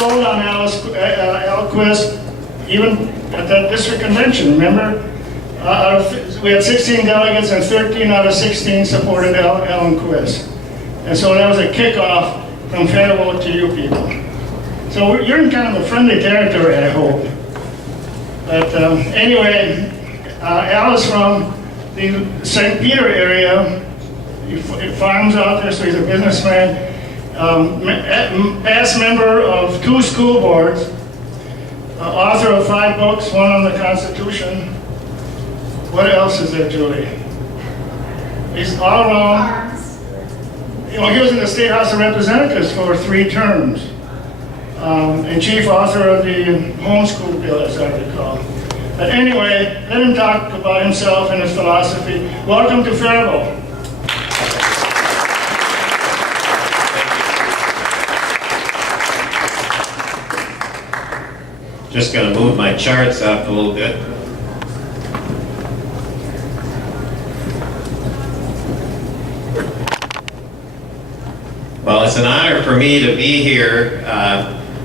sold on Al Quist, even at that district convention, remember? We had 16 delegates and 13 out of 16 supported Alan Quist. And so that was a kickoff from Faribault to you people. So you're in kind of a friendly territory, I hope. But anyway, Al is from the St. Peter area. He farms out there, so he's a businessman. Past member of 2 school boards, author of 5 books, 1 on the Constitution. What else is there, Julie? He's all around. You know, he was in the State House of Representatives for 3 terms. And chief author of the homeschool bill, as I recall. But anyway, let him talk about himself and his philosophy. Welcome to Faribault. Just going to move my charts up a little bit. Well, it's an honor for me to be here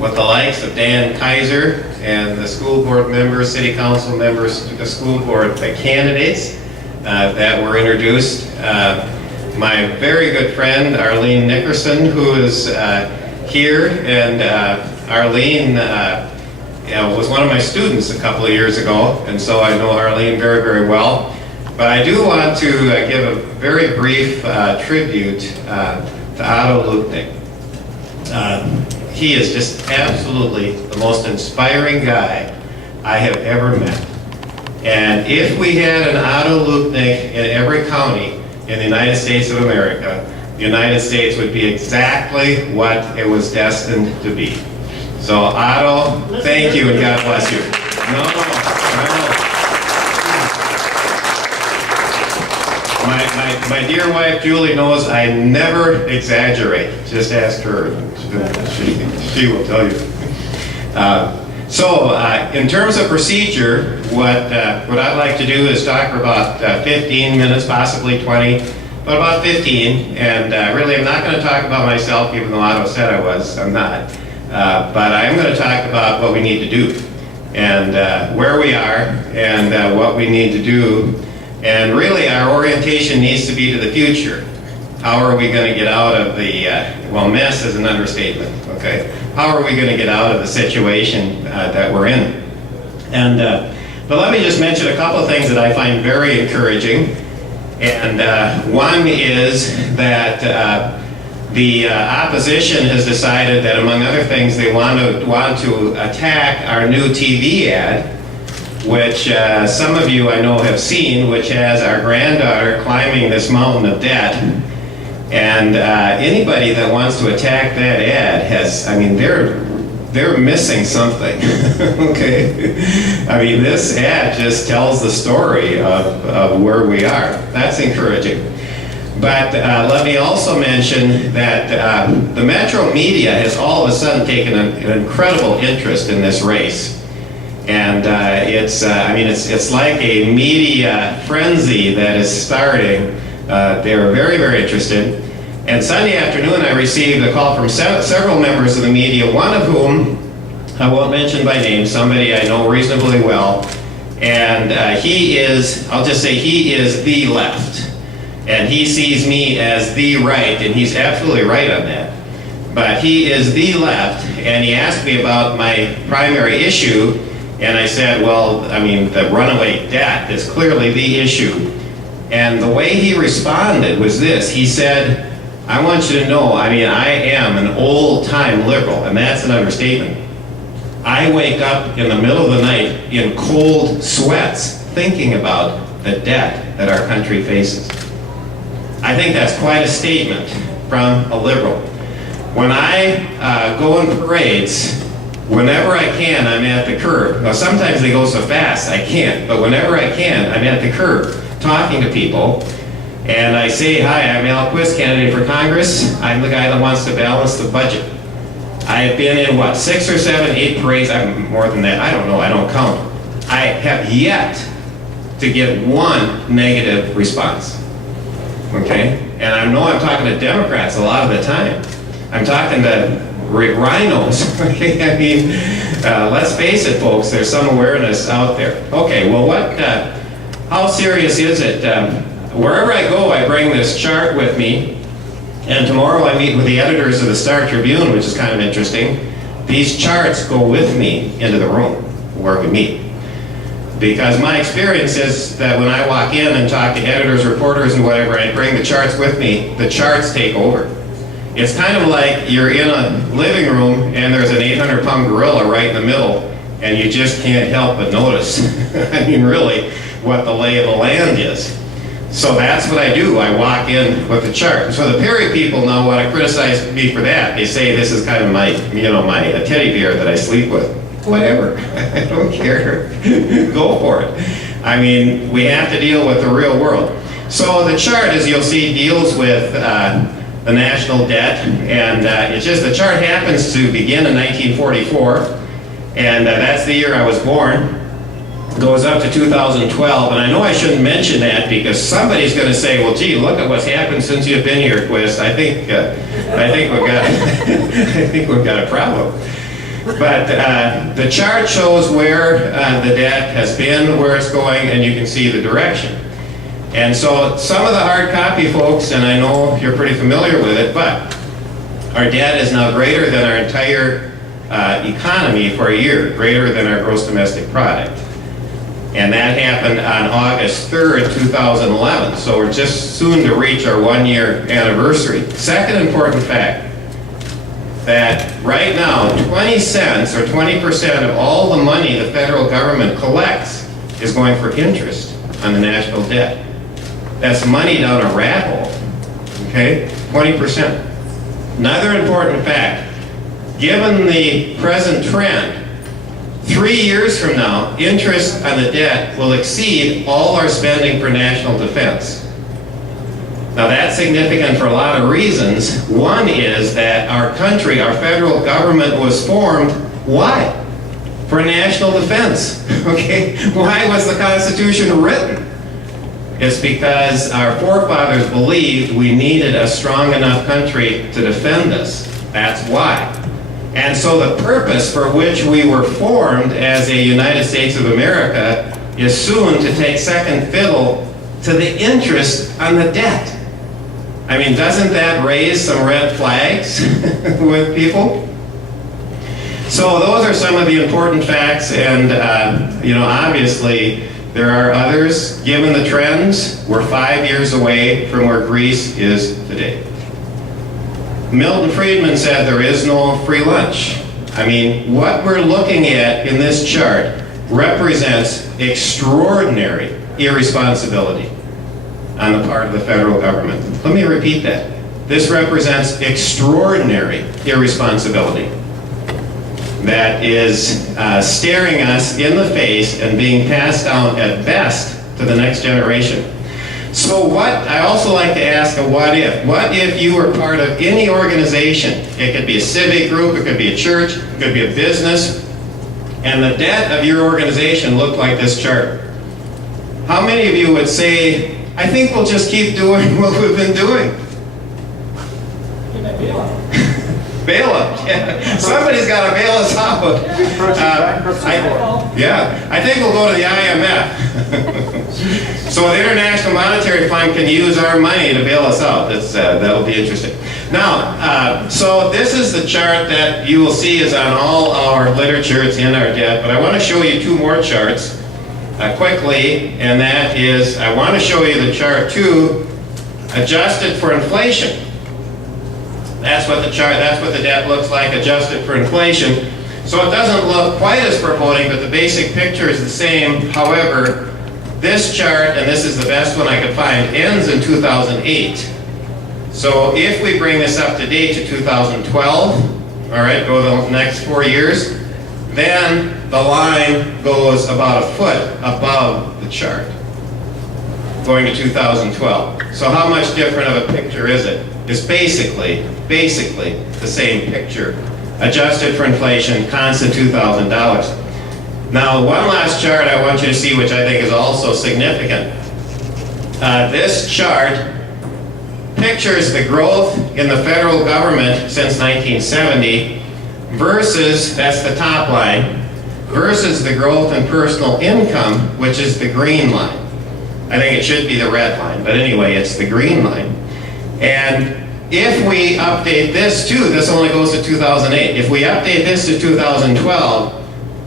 with the likes of Dan Kaiser and the school board members, city council members, the school board candidates that were introduced. My very good friend, Arlene Nickerson, who is here, and Arlene was one of my students a couple of years ago, and so I know Arlene very, very well. But I do want to give a very brief tribute to Otto Lupnick. He is just absolutely the most inspiring guy I have ever met. And if we had an Otto Lupnick in every county in the United States of America, the United States would be exactly what it was destined to be. So Otto, thank you and God bless you. No. My dear wife Julie knows I never exaggerate. Just ask her. She will tell you. So in terms of procedure, what I'd like to do is talk for about 15 minutes, possibly 20, but about 15. And really, I'm not going to talk about myself, even though Otto said I was. I'm not. But I am going to talk about what we need to do, and where we are, and what we need to do. And really, our orientation needs to be to the future. How are we going to get out of the, well, mess is an understatement, okay? How are we going to get out of the situation that we're in? And, but let me just mention a couple of things that I find very encouraging. And one is that the opposition has decided that, among other things, they want to attack our new TV ad, which some of you I know have seen, which has our granddaughter climbing this mountain of debt. And anybody that wants to attack that ad has, I mean, they're missing something, okay? I mean, this ad just tells the story of where we are. That's encouraging. But let me also mention that the Metro media has all of a sudden taken an incredible interest in this race. And it's like a media frenzy that is starting. They're very, very interested. And Sunday afternoon, I received a call from several members of the media, one of whom I won't mention by name, somebody I know reasonably well. And he is, I'll just say, he is the left. And he sees me as the right, and he's absolutely right on that. But he is the left, and he asked me about my primary issue. And I said, well, I mean, the runaway debt is clearly the issue. And the way he responded was this. He said, I want you to know, I mean, I am an old-time liberal, and that's an understatement. I wake up in the middle of the night in cold sweats thinking about the debt that our country faces. I think that's quite a statement from a liberal. When I go in parades, whenever I can, I'm at the curb. Now, sometimes they go so fast, I can't, but whenever I can, I'm at the curb talking to people, and I say, hi, I'm Al Quist, candidate for Congress. I'm the guy that wants to balance the budget. I have been in, what, 6 or 7, 8 parades, I'm more than that, I don't know, I don't count. I have yet to get one negative response, okay? And I know I'm talking to Democrats a lot of the time. I'm talking to rhinos. Okay, I mean, let's face it, folks, there's some awareness out there. Okay, well, how serious is it? Wherever I go, I bring this chart with me, and tomorrow I meet with the editors of the Star Tribune, which is kind of interesting. These charts go with me into the room where we meet. Because my experience is that when I walk in and talk to editors, reporters, and whatever, I bring the charts with me, the charts take over. It's kind of like you're in a living room and there's an 800-pound gorilla right in the middle, and you just can't help but notice, I mean, really, what the lay of the land is. So that's what I do. I walk in with the chart. So the Perry people now want to criticize me for that. They say this is kind of my, my teddy bear that I sleep with. Whatever. I don't care. Go for it. I mean, we have to deal with the real world. So the chart, as you'll see, deals with the national debt, and it's just the chart happens to begin in 1944, and that's the year I was born. Goes up to 2012, and I know I shouldn't mention that because somebody's going to say, "Well, gee, look at what's happened since you've been here, Quist." I think we've got I think we've got a problem. But the chart shows where the debt has been, where it's going, and you can see the direction. And so some of the hard copy folks, and I know you're pretty familiar with it, but our debt is now greater than our entire economy for a year, greater than our gross domestic product. And that happened on August 3rd, 2011. So we're just soon to reach our 1-year anniversary. Second important fact, that right now 20 cents or 20% of all the money the federal government collects is going for interest on the national debt. That's money down a rat hole, okay? 20%. Another important fact, given the present trend, 3 years from now, interest on the debt will exceed all our spending for national defense. Now that's significant for a lot of reasons. One is that our country, our federal government was formed, why? For national defense, okay? Why was the Constitution written? It's because our forefathers believed we needed a strong enough country to defend us. That's why. And so the purpose for which we were formed as a United States of America is soon to take second fiddle to the interest on the debt. I mean, doesn't that raise some red flags with people? So those are some of the important facts, and obviously there are others. Given the trends, we're 5 years away from where Greece is today. Milton Friedman said there is no free lunch. I mean, what we're looking at in this chart represents extraordinary irresponsibility on the part of the federal government. Let me repeat that. This represents extraordinary irresponsibility that is staring us in the face and being passed down at best to the next generation. So I also like to ask a what if. What if you were part of any organization? It could be a civic group, it could be a church, it could be a business, and the debt of your organization looked like this chart. How many of you would say, I think we'll just keep doing what we've been doing? Bailout, yeah. Somebody's got to bail us out. I think we'll go to the IMF. So the International Monetary Fund can use our money to bail us out. That'll be interesting. Now, so this is the chart that you will see is on all our literature. It's in our debt. But I want to show you two more charts quickly, and that is, I want to show you the chart 2, adjusted for inflation. That's what the debt looks like, adjusted for inflation. So it doesn't look quite as foreboding, but the basic picture is the same. However, this chart, and this is the best one I could find, ends in 2008. So if we bring this up to date to 2012, all right, go the next 4 years, then the line goes about a foot above the chart, going to 2012. So how much different of a picture is it? It's basically the same picture, adjusted for inflation, constant $2,000. Now, one last chart I want you to see, which I think is also significant. This chart pictures the growth in the federal government since 1970 versus, that's the top line, versus the growth in personal income, which is the green line. I think it should be the red line, but anyway, it's the green line. And if we update this too, this only goes to 2008, if we update this to 2012,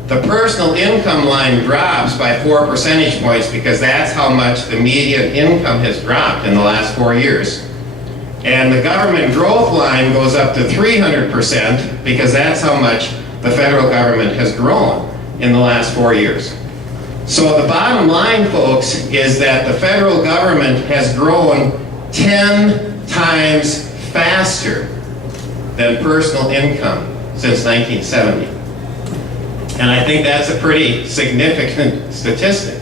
the personal income line drops by 4 percentage points because that's how much the median income has dropped in the last 4 years. And the government growth line goes up to 300% because that's how much the federal government has grown in the last 4 years. So the bottom line, folks, is that the federal government has grown 10 times faster than personal income since 1970. And I think that's a pretty significant statistic.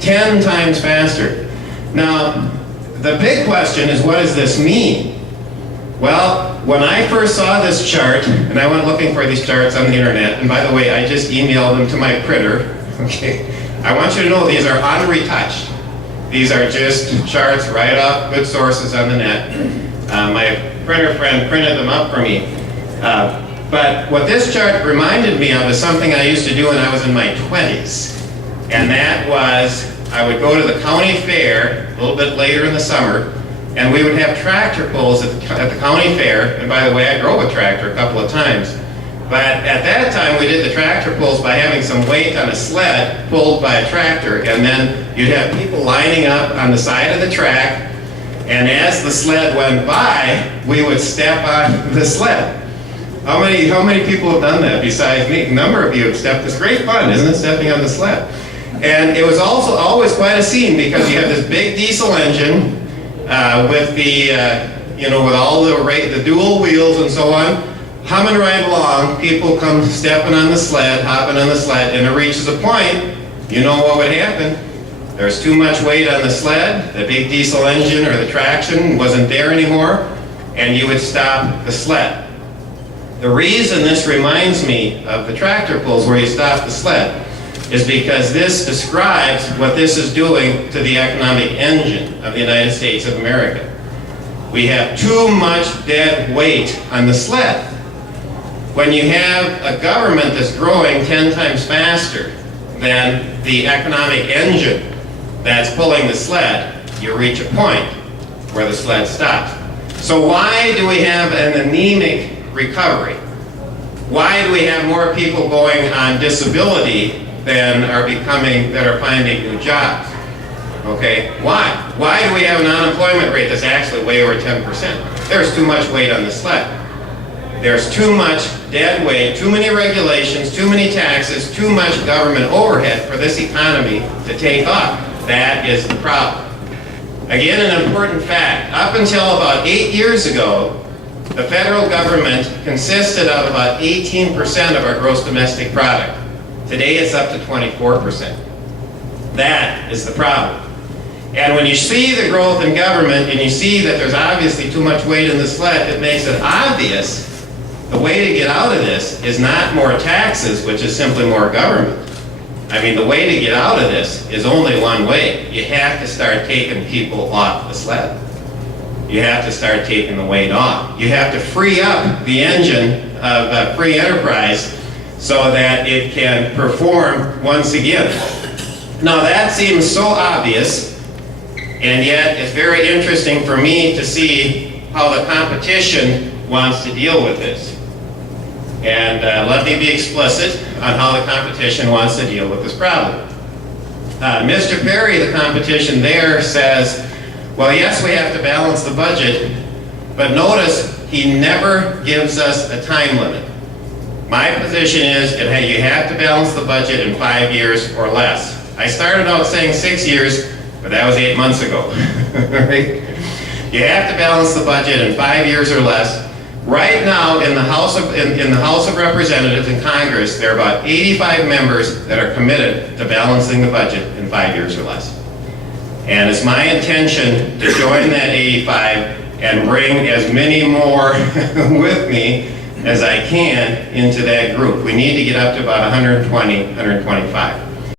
10 times faster. Now, the big question is, what does this mean? Well, when I first saw this chart, and I went looking for these charts on the internet, and by the way, I just emailed them to my printer, okay? I want you to know these are unretouched. These are just charts right off good sources on the net. My printer friend printed them up for me. But what this chart reminded me of is something I used to do when I was in my 20s. And that was, I would go to the county fair a little bit later in the summer, and we would have tractor pulls at the county fair. And by the way, I drove a tractor a couple of times. But at that time, we did the tractor pulls by having some weight on a sled pulled by a tractor, and then you'd have people lining up on the side of the track, and as the sled went by, we would step on the sled. How many people have done that besides me? A number of you have stepped. It's great fun, isn't it, stepping on the sled? And it was also always quite a scene because you have this big diesel engine with the, with all the dual wheels and so on, humming right along. People come stepping on the sled, hopping on the sled, and it reaches a point, you know what would happen. There's too much weight on the sled, the big diesel engine or the traction wasn't there anymore, and you would stop the sled. The reason this reminds me of the tractor pulls where you stop the sled is because this describes what this is doing to the economic engine of the United States of America. We have too much dead weight on the sled. When you have a government that's growing 10 times faster than the economic engine that's pulling the sled, you reach a point where the sled stops. So why do we have an anemic recovery? Why do we have more people going on disability than are finding new jobs? Okay, why? Why do we have an unemployment rate that's actually way over 10%? There's too much weight on the sled. There's too much dead weight, too many regulations, too many taxes, too much government overhead for this economy to take off. That is the problem. Again, an important fact. Up until about 8 years ago, the federal government consisted of about 18% of our gross domestic product. Today it's up to 24%. That is the problem. And when you see the growth in government and you see that there's obviously too much weight in the sled, it makes it obvious the way to get out of this is not more taxes, which is simply more government. I mean, the way to get out of this is only one way. You have to start taking people off the sled. You have to start taking the weight off. You have to free up the engine of free enterprise so that it can perform once again. Now that seems so obvious, and yet it's very interesting for me to see how the competition wants to deal with this. And let me be explicit on how the competition wants to deal with this problem. Mr. Perry, the competition there, says, well, yes, we have to balance the budget, but notice he never gives us a time limit. My position is that you have to balance the budget in 5 years or less. I started out saying 6 years, but that was 8 months ago. Right? You have to balance the budget in 5 years or less. Right now, in the House of Representatives in Congress, there are about 85 members that are committed to balancing the budget in 5 years or less. And it's my intention to join that 85 and bring as many more with me as I can into that group. We need to get up to about 120, 125.